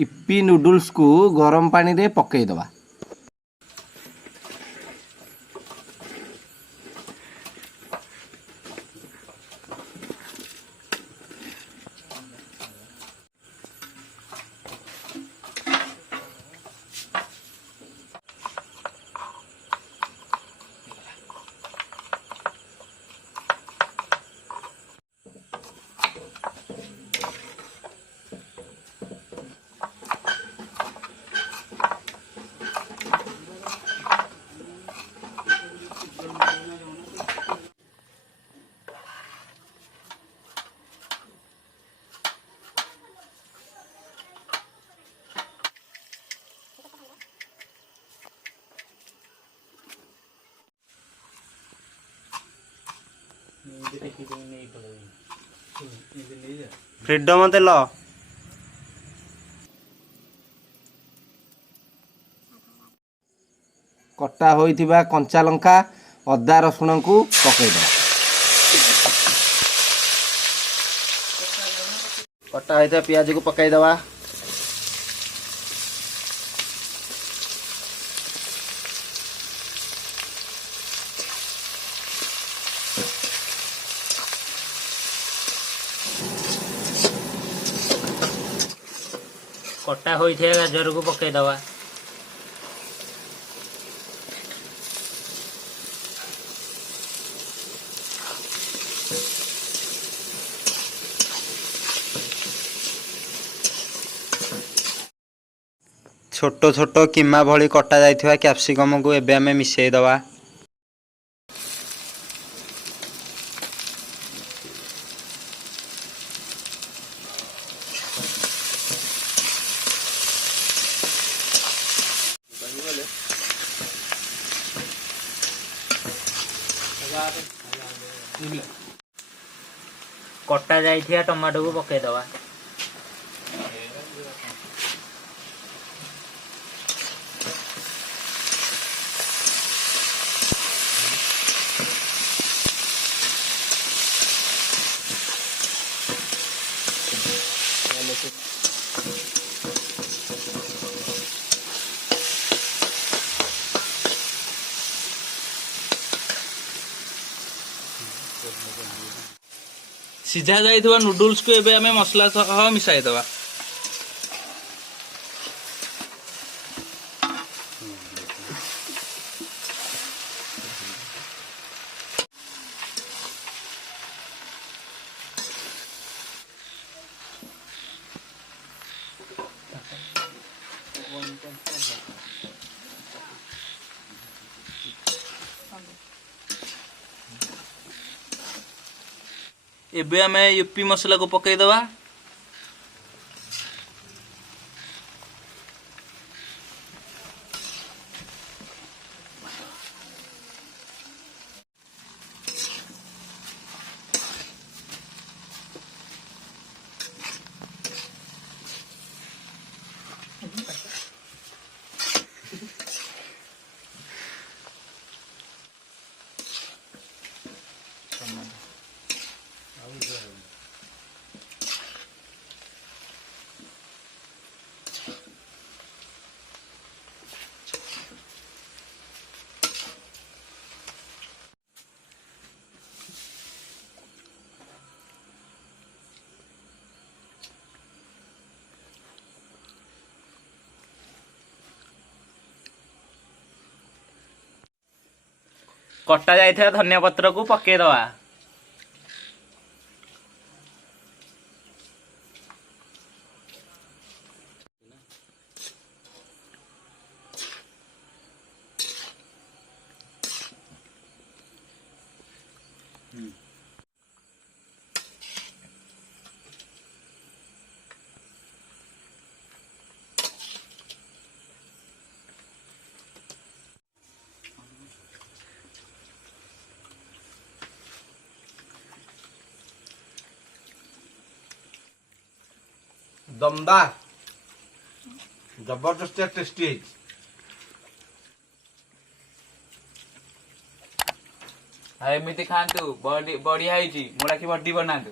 Yippee noodles को गरम पानी रे पकईदवा। फ्रीडम तेल कटा होइथिबा कंचा लंका अदा रसुण को पकईदवा। कटा होइथिबा प्याज को पकईदवा। कटा होइथिबा गाजर को पकईदवा। छोट छोट कीमा भली कटा जाइथिबा कैप्सिकम को एबे हमें मिसई दवा। कटा जाइथिबा टमाटो को पकई दवा। सीझा जाइथिबा नूडल्स को एबे हमें मसला सह मिसाई दवा। एबे हमें यूपी मसला को पकई दवा। कटा जाइथिबा धनिया पत्र को पकई दवा। दमदार जबरदस्त टेस्टी है। एमती खातु बढ़िया मुड़ा की बड्डी बनातु।